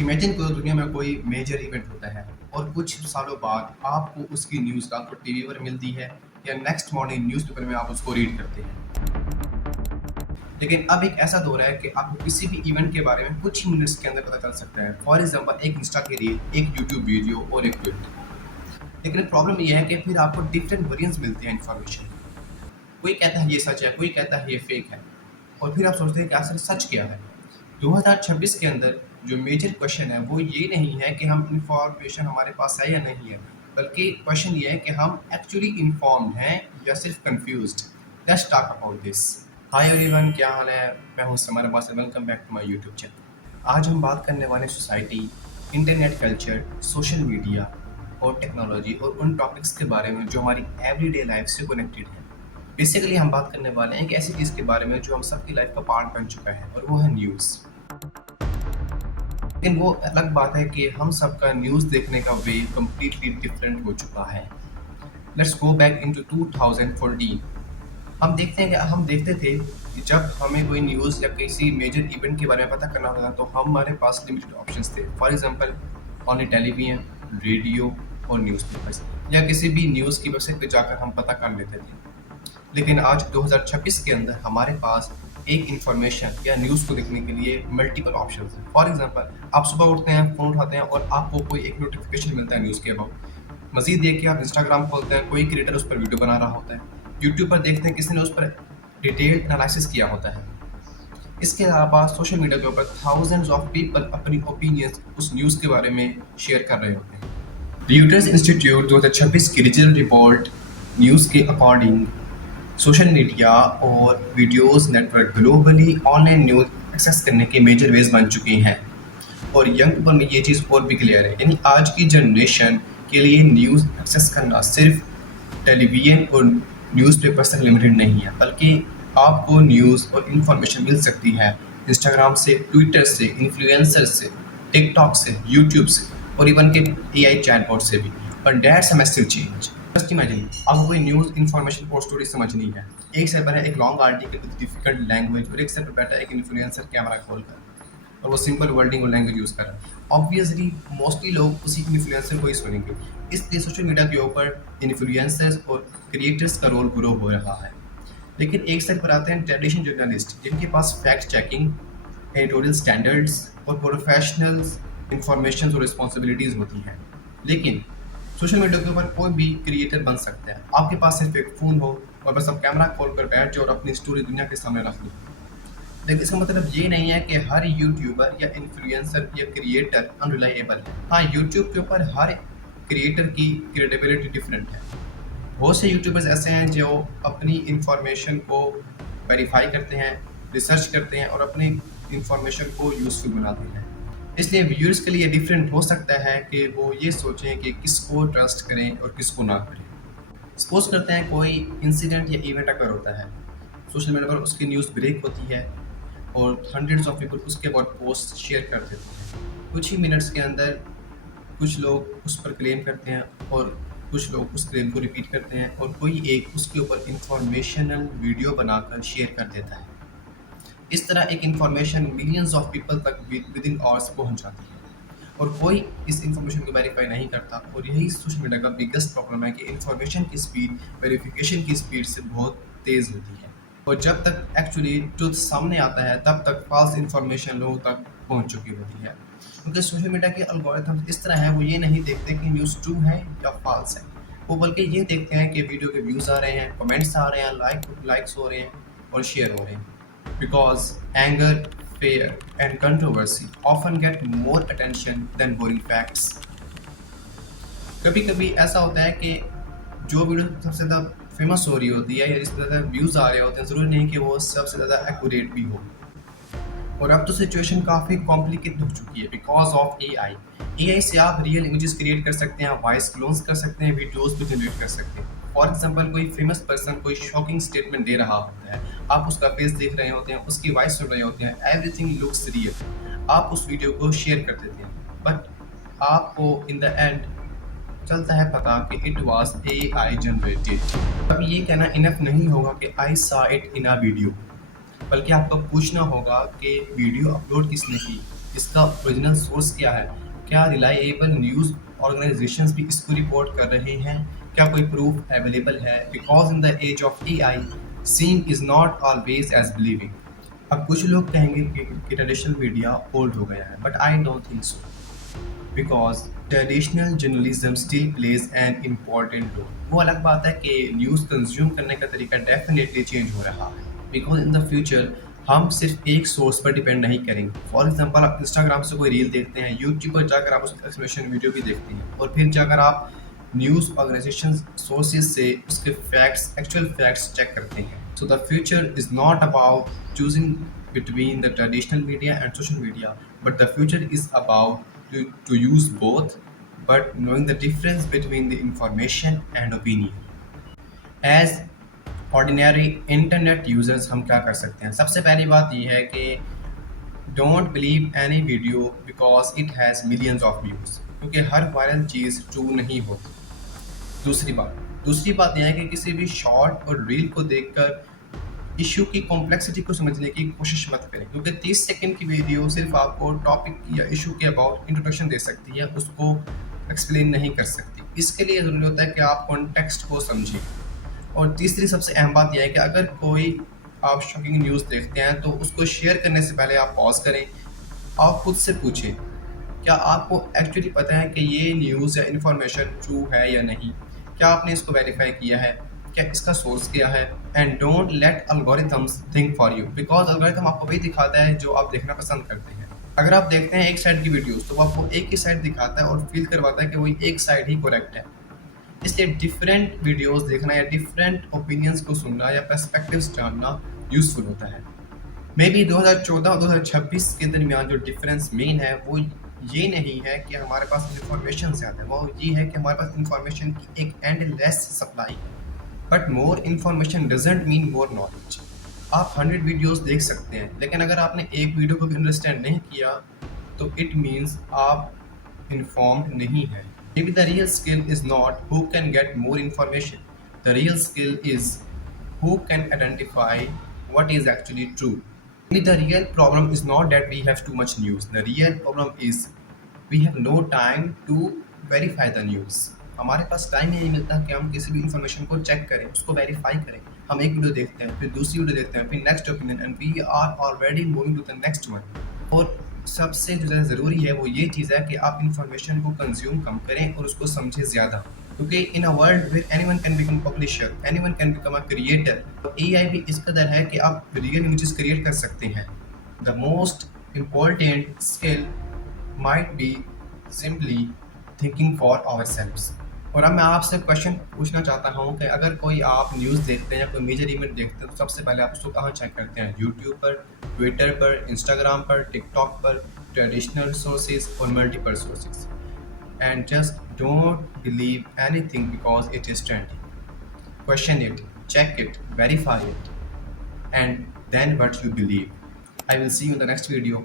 Imagine करो दुनिया में कोई मेजर इवेंट होता है और कुछ सालों बाद आपको उसकी न्यूज़ का तो टीवी पर मिलती है या नेक्स्ट मॉर्निंग न्यूज़पेपर में आप उसको रीड करते हैं। लेकिन अब एक ऐसा दौर है कि आपको किसी भी इवेंट के बारे में कुछ ही मिनट्स के अंदर पता चल सकता है। फॉर एग्जांपल एक इंस्टा की रील, एक यूट्यूब वीडियो और एक ट्वीट। लेकिन प्रॉब्लम ये है कि फिर आपको डिफरेंट वेरिएंट्स मिलते हैं इन्फॉर्मेशन। कोई कहता है ये सच है, कोई कहता है ये फेक है, और फिर आप सोचते हैं कि आखिर सच क्या है। 2026 के अंदर जो मेजर क्वेश्चन है वो ये नहीं है कि हम इंफॉर्मेशन हमारे पास है या नहीं है, बल्कि क्वेश्चन ये है कि हम एक्चुअली इन्फॉर्म्ड हैं या सिर्फ confused. Let's talk about this. Hi everyone, क्या हाल है? मैं हूं Samar Abbas, welcome back to my YouTube channel. आज हम बात करने वाले society, internet culture, social media और टेक्नोलॉजी और उन टॉपिक्स के बारे में जो हमारी एवरीडे लाइफ से कनेक्टेड है। बेसिकली हम बात करने वाले हैं एक ऐसी चीज़ के बारे में जो हम सबकी लाइफ का पार्ट बन चुका है, और वो है न्यूज़। लेकिन वो अलग बात है कि हम सबका न्यूज़ देखने का वे कम्प्लीटली डिफरेंट हो चुका है। Let's go back into 2014। हम देखते थे कि जब हमें कोई न्यूज़ या किसी मेजर इवेंट के बारे में पता करना होता था तो हमारे पास लिमिटेड ऑप्शंस थे। For example on television, radio और न्यूज़पेपर्स, या किसी भी न्यूज़ की वेबसाइट पे जाकर हम पता कर लेते थे। लेकिन आज 2026 के अंदर हमारे पास एक इन्फॉर्मेशन या न्यूज़ को देखने के लिए मल्टीपल ऑप्शंस हैं। फॉर एग्जांपल आप सुबह उठते हैं, फ़ोन उठाते हैं और आपको कोई एक नोटिफिकेशन मिलता है न्यूज़ के अबाउट। मज़ीद ये कि आप इंस्टाग्राम खोलते हैं, कोई क्रिएटर उस पर वीडियो बना रहा होता है। यूट्यूब पर देखते हैं किसी ने उस पर डिटेल्ड एनालिसिस किया होता है। इसके अलावा सोशल मीडिया के ऊपर थाउजेंड्स ऑफ पीपल अपनी ओपिनियंस उस न्यूज़ के बारे में शेयर कर रहे होते हैं। रॉयटर्स इंस्टीट्यूट 2026 की डिजिटल रिपोर्ट न्यूज़ के अकॉर्डिंग सोशल मीडिया और videos network globally online news access करने के मेजर वेज बन चुके हैं, और यंग पीपल में ये चीज़ और भी क्लियर है। यानी आज की जनरेशन के लिए न्यूज़ एक्सेस करना सिर्फ टेलीविज़न और न्यूज़पेपर तक लिमिटेड नहीं है, बल्कि आपको न्यूज़ और इन्फॉर्मेशन मिल सकती है इंस्टाग्राम से, ट्विटर से, इन्फ्लुएंसर से, टिकटॉक से, यूट्यूब से और इवन के AI चैटबॉट से भी। और that's a massive change. Just imagine, आपको कोई न्यूज़ इन्फॉर्मेशन और स्टोरी समझनी है। एक से पर है एक long article with difficult language, और एक से पर बैठा एक इन्फ्लुएंसर कैमरा खोलकर और वो सिंपल वर्डिंग और लैंग्वेज यूज़ कर रहा है। ऑब्वियसली मोस्टली लोग उसी इन्फ्लुएंसर को ही सुनेंगे। इसलिए सोशल मीडिया के ऊपर इन्फ्लुएंसर्स और क्रिएटर्स का रोल ग्रो हो रहा है। लेकिन एक साइड पर आते हैं ट्रेडिशनल जर्नलिस्ट, जिनके पास फैक्ट चेकिंग, एडिटोरियल स्टैंडर्ड्स और प्रोफेशनल इंफॉर्मेशन और रिस्पॉन्सिबिलिटीज़ होती हैं। लेकिन सोशल मीडिया के ऊपर कोई भी क्रिएटर बन सकता है। आपके पास सिर्फ एक फ़ोन हो और बस आप कैमरा खोल कर बैठ जाओ और अपनी स्टोरी दुनिया के सामने रख लो। लेकिन इसका मतलब ये नहीं है कि हर यूट्यूबर या इन्फ्लुएंसर या क्रिएटर अनरिलायबल है। हाँ, यूट्यूब के ऊपर हर क्रिएटर की क्रेडिबिलिटी डिफरेंट है। बहुत से यूट्यूबर्स ऐसे हैं जो अपनी इंफॉर्मेशन को वेरीफाई करते हैं, रिसर्च करते हैं और अपनी इंफॉर्मेशन को यूज़फुल बनाते हैं। इसलिए व्यूअर्स के लिए डिफरेंट हो सकता है कि वो ये सोचें कि किसको ट्रस्ट करें और किसको ना करें। सपोज करते हैं कोई इंसिडेंट या इवेंट अगर होता है, सोशल मीडिया पर उसकी न्यूज़ ब्रेक होती है और हंड्रेड्स ऑफ पीपल उसके बाद पोस्ट शेयर कर देते हैं। कुछ ही मिनट्स के अंदर कुछ लोग उस पर क्लेम करते हैं और कुछ लोग उस क्लेम को रिपीट करते हैं, और कोई एक उसके ऊपर इंफॉर्मेशनल वीडियो बनाकर शेयर कर देता है। इस तरह एक इंफॉर्मेशन मिलियंस ऑफ पीपल तक विद इन आवर्स पहुंच जाती है, और कोई इस इंफॉर्मेशन को वेरीफाई नहीं करता। और यही सोशल मीडिया का बिगेस्ट प्रॉब्लम है कि इंफॉर्मेशन की स्पीड वेरिफिकेशन की स्पीड से बहुत तेज़ होती है, और जब तक एक्चुअली ट्रुथ सामने आता है तब तक फॉल्स इंफॉर्मेशन लोगों तक पहुंच चुकी होती है। क्योंकि सोशल मीडिया के एल्गोरिथम इस तरह है, वो ये नहीं देखते कि न्यूज़ ट्रू है या फॉल्स है, वो बल्कि ये देखते हैं कि वीडियो के व्यूज़ आ रहे हैं, कमेंट्स आ रहे हैं, लाइक्स हो रहे हैं और शेयर हो रहे हैं। Because anger, fear, and controversy often get more attention than boring facts. कभी-कभी ऐसा होता है कि जो वीडियो सबसे ज़्यादा फेमस हो रही होती है या जिस पर ज़्यादा व्यूज़ आ रहे होते हैं, ज़रूरी नहीं कि वो सबसे ज़्यादा एक्यूरेट भी हो। और अब तो सिचुएशन काफ़ी कॉम्प्लिकेटेड हो चुकी है बिकॉज ऑफ AI। AI से आप रियल इमेजेस क्रिएट कर सकते हैं, वॉइस क्लोन्स कर सकते हैं, वीडियोस भी जनरेट कर सकते हैं। फॉर एग्जांपल कोई फेमस पर्सन कोई शॉकिंग स्टेटमेंट दे रहा होता है, आप उसका फेस देख रहे होते हैं, उसकी वॉइस सुन रहे होते हैं, एवरीथिंग लुक्स रियल। आप उस वीडियो को शेयर कर देते हैं, बट आपको इन द एंड चलता है पता कि इट वाज AI जनरेटेड। अब ये कहना इनफ नहीं होगा कि I saw it in a video, बल्कि आपको पूछना होगा कि वीडियो अपलोड किसने की, इसका ओरिजिनल सोर्स क्या है, क्या रिलायबल न्यूज़ ऑर्गेनाइजेशंस भी इसको रिपोर्ट कर रहे हैं, क्या कोई प्रूफ अवेलेबल है। Because in the age of AI seeing is not always as believing. अब कुछ लोग कहेंगे कि ट्रेडिशनल मीडिया ओल्ड हो गया है, but I don't think so, because traditional journalism still plays an important role. वो अलग बात है कि न्यूज़ कंज्यूम करने का तरीका डेफिनेटली चेंज हो रहा है, बिकॉज इन द फ्यूचर हम सिर्फ एक सोर्स पर डिपेंड नहीं करेंगे। फॉर एग्जांपल, आप इंस्टाग्राम से कोई रील देखते हैं, यूट्यूब पर जाकर आप उसकी एक्सप्लेनेशन वीडियो भी देखते हैं, और फिर जाकर आप न्यूज़ ऑर्गेनाइजेशन सोर्सेज से उसके फैक्ट्स, एक्चुअल फैक्ट्स चेक करते हैं। So the future is not about choosing between the traditional media and social media, but the future is about to use both, but knowing the difference between the information and opinion. As ordinary internet users हम क्या कर सकते हैं? सबसे पहली बात ये है कि don't believe any video because it has millions of views, क्योंकि हर वायरल चीज़ ट्रू नहीं होती। दूसरी बात यह है कि किसी भी शॉर्ट और रील को देखकर इशू की कॉम्प्लेक्सिटी को समझने की कोशिश मत करें, क्योंकि 30 सेकंड की वीडियो सिर्फ आपको टॉपिक या इशू के अबाउट इंट्रोडक्शन दे सकती है, उसको एक्सप्लेन नहीं कर सकती। इसके लिए ज़रूरी होता है कि आप कॉन्टेक्स्ट को समझें। और तीसरी सबसे अहम बात यह है कि अगर कोई आप शॉकिंग न्यूज़ देखते हैं तो उसको शेयर करने से पहले आप पॉज करें, आप खुद से पूछें क्या आपको एक्चुअली पता है कि ये न्यूज़ या इन्फॉर्मेशन ट्रू है या नहीं, क्या आपने इसको वेरीफाई किया है, क्या इसका सोर्स क्या है। And don't let algorithms think for you, because algorithm आपको वही दिखाता है जो आप देखना पसंद करते हैं। अगर आप देखते हैं एक साइड की वीडियोस तो वो आपको एक ही साइड दिखाता है और फील करवाता है कि वही एक साइड ही करेक्ट है। इसलिए डिफरेंट वीडियोस देखना या डिफरेंट ओपिनियंस को सुनना या पर्सपेक्टिव्स जानना यूजफुल होता है। मे बी 2014 और 2026 के दरमियान जो डिफरेंस मेन है वो ये नहीं है कि हमारे पास इंफॉर्मेशन ज़्यादा है, वो ये है कि हमारे पास इंफॉर्मेशन की एक एंडलेस सप्लाई है। But more information doesn't mean more knowledge. आप 100 वीडियोस देख सकते हैं, लेकिन अगर आपने एक वीडियो को भी अंडरस्टैंड नहीं किया तो इट मीन्स आप इन्फॉर्म्ड नहीं हैं। Maybe the real skill is not who can get more information. The real skill is who can identify what is actually true. Maybe the real problem is not that we have too much news. The real problem is we have no time to verify the news. हमारे पास time ही नहीं मिलता कि हम किसी भी information को check करें, उसको वेरीफाई करें। हम एक वीडियो देखते हैं, फिर दूसरी वीडियो देखते हैं, फिर next opinion, and we are already moving to the next one. और सबसे जो ज़्यादा ज़रूरी है वो ये चीज़ है कि आप इंफॉर्मेशन को कंज्यूम कम करें और उसको समझें ज़्यादा, क्योंकि in a world where anyone can become publisher, anyone can become a creator. AI भी इस कदर है कि आप रियल इमेजेस क्रिएट कर सकते हैं। The most important skill might be simply thinking for ourselves. और अब मैं आपसे क्वेश्चन पूछना चाहता हूँ कि अगर कोई आप न्यूज़ देखते हैं या कोई मेजर इवेंट देखते हैं तो सबसे पहले आप उसको कहाँ चेक करते हैं? यूट्यूब पर, ट्विटर पर, इंस्टाग्राम पर, टिकटॉक पर, ट्रेडिशनल सोर्सेज और multiple sources. And just don't believe anything because it is trending. Question it, check it, verify it, and then what you believe. I will see you in the next video.